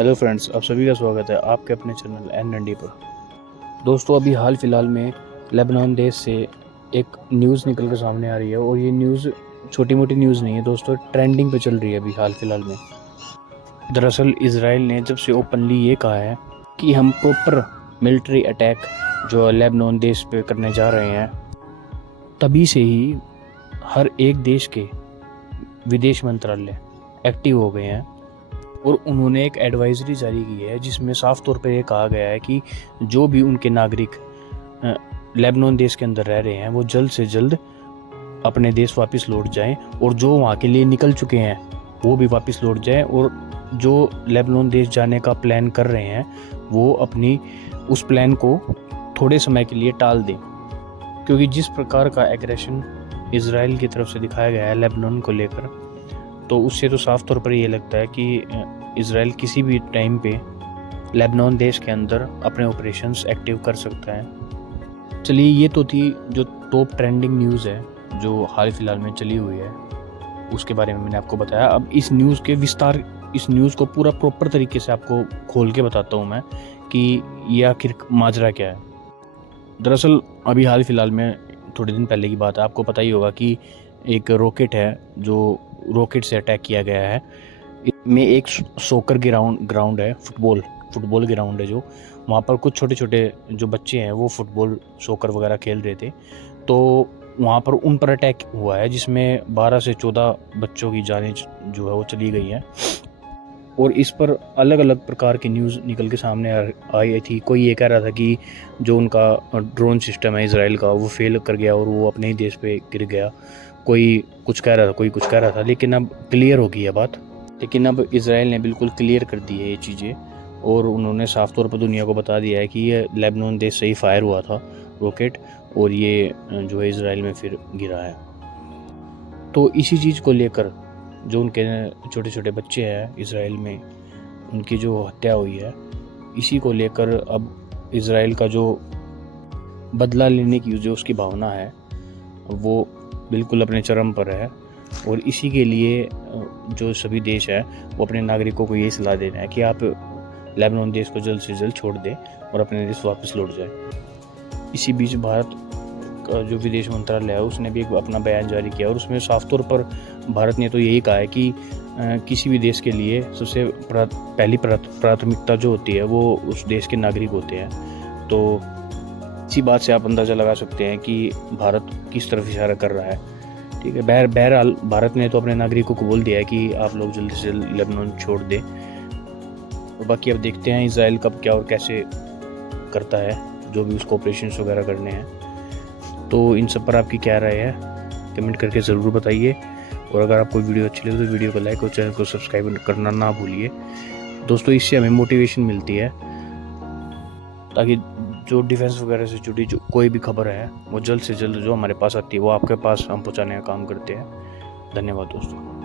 Hello friends, आप सभी का स्वागत है आपके अपने चैनल एन एन डी पर। दोस्तों, अभी हाल फिलहाल में लेबनान देश से एक न्यूज़ निकल कर सामने आ रही है और ये न्यूज़ छोटी मोटी न्यूज़ नहीं है दोस्तों, ट्रेंडिंग पे चल रही है अभी हाल फिलहाल में। दरअसल इजराइल ने जब से ओपनली ये कहा है कि हम प्रॉपर मिलिट्री अटैक जो लेबनान देश पे करने जा रहे हैं, तभी से ही हर एक देश के विदेश मंत्रालय एक्टिव हो गए हैं और उन्होंने एक एडवाइजरी जारी की है जिसमें साफ तौर पर यह कहा गया है कि जो भी उनके नागरिक लेबनान देश के अंदर रह रहे हैं वो जल्द से जल्द अपने देश वापस लौट जाएं और जो वहाँ के लिए निकल चुके हैं वो भी वापस लौट जाएं और जो लेबनान देश जाने का प्लान कर रहे हैं वो अपनी उस प्लान को थोड़े समय के लिए टाल दें, क्योंकि जिस प्रकार का एग्रेशन इजराइल की तरफ से दिखाया गया है लेबनान को लेकर, तो उससे तो साफ तौर पर ये लगता है कि इजराइल किसी भी टाइम पे लेबनान देश के अंदर अपने ऑपरेशंस एक्टिव कर सकता है। चलिए, ये तो थी जो टॉप ट्रेंडिंग न्यूज़ है जो हाल फिलहाल में चली हुई है, उसके बारे में मैंने आपको बताया। अब इस न्यूज़ के विस्तार, इस न्यूज़ को पूरा प्रॉपर तरीके से आपको खोल के बताता हूँ मैं कि ये आखिर माजरा क्या है। दरअसल अभी हाल फिलहाल में थोड़े दिन पहले की बात है, आपको पता ही होगा कि एक रॉकेट है जो रॉकेट से अटैक किया गया है। में एक सोकर ग्राउंड है, फुटबॉल ग्राउंड है, जो वहाँ पर कुछ छोटे छोटे जो बच्चे हैं वो फुटबॉल सोकर वगैरह खेल रहे थे, तो वहाँ पर उन पर अटैक हुआ है जिसमें 12 से 14 बच्चों की जानें जो है वो चली गई हैं। और इस पर अलग अलग प्रकार की न्यूज़ निकल के सामने आई थी। कोई ये कह रहा था कि जो उनका ड्रोन सिस्टम है इसराइल का वो फेल कर गया और वो अपने ही देश पे गिर गया। कोई कुछ कह रहा था, कोई कुछ कह रहा था, लेकिन अब क्लियर हो गई है बात। लेकिन अब इसराइल ने बिल्कुल क्लियर कर दी है ये चीज़ें और उन्होंने साफ तौर पर दुनिया को बता दिया है कि ये लेबनान देश से ही फायर हुआ था रॉकेट और ये जो है इसराइल में फिर गिरा है। तो इसी चीज़ को लेकर जो उनके छोटे छोटे बच्चे हैं इसराइल में, उनकी जो हत्या हुई है, इसी को लेकर अब इसराइल का जो बदला लेने की जो उसकी भावना है वो बिल्कुल अपने चरम पर है। और इसी के लिए जो सभी देश है वो अपने नागरिकों को ये सलाह दे रहे हैं कि आप लेबनान देश को जल्द से जल्द छोड़ दें और अपने देश वापस लौट जाए। इसी बीच भारत का जो विदेश मंत्रालय है उसने भी एक अपना बयान जारी किया और उसमें साफ तौर पर भारत ने तो यही कहा है कि किसी भी देश के लिए सबसे पहली प्राथमिकता जो होती है वो उस देश के नागरिक होते हैं। तो इसी बात से आप अंदाज़ा लगा सकते हैं कि भारत किस तरफ इशारा कर रहा है। ठीक है, बहरहाल भारत ने तो अपने नागरिकों को बोल दिया है कि आप लोग जल्द से जल्द लेबनान छोड़ दें, और बाकी अब देखते हैं इसराइल कब क्या और कैसे करता है जो भी उसको ऑपरेशंस वगैरह करने हैं। तो इन सब पर आपकी क्या राय है कमेंट करके ज़रूर बताइए, और अगर आपको वीडियो अच्छी लगे तो वीडियो को लाइक और चैनल को सब्सक्राइब करना ना भूलिए दोस्तों। इससे हमें मोटिवेशन मिलती है ताकि जो डिफेंस वगैरह से जुड़ी जो कोई भी खबर है वो जल्द से जल्द जो हमारे पास आती है वो आपके पास हम पहुंचाने का काम करते हैं। धन्यवाद दोस्तों।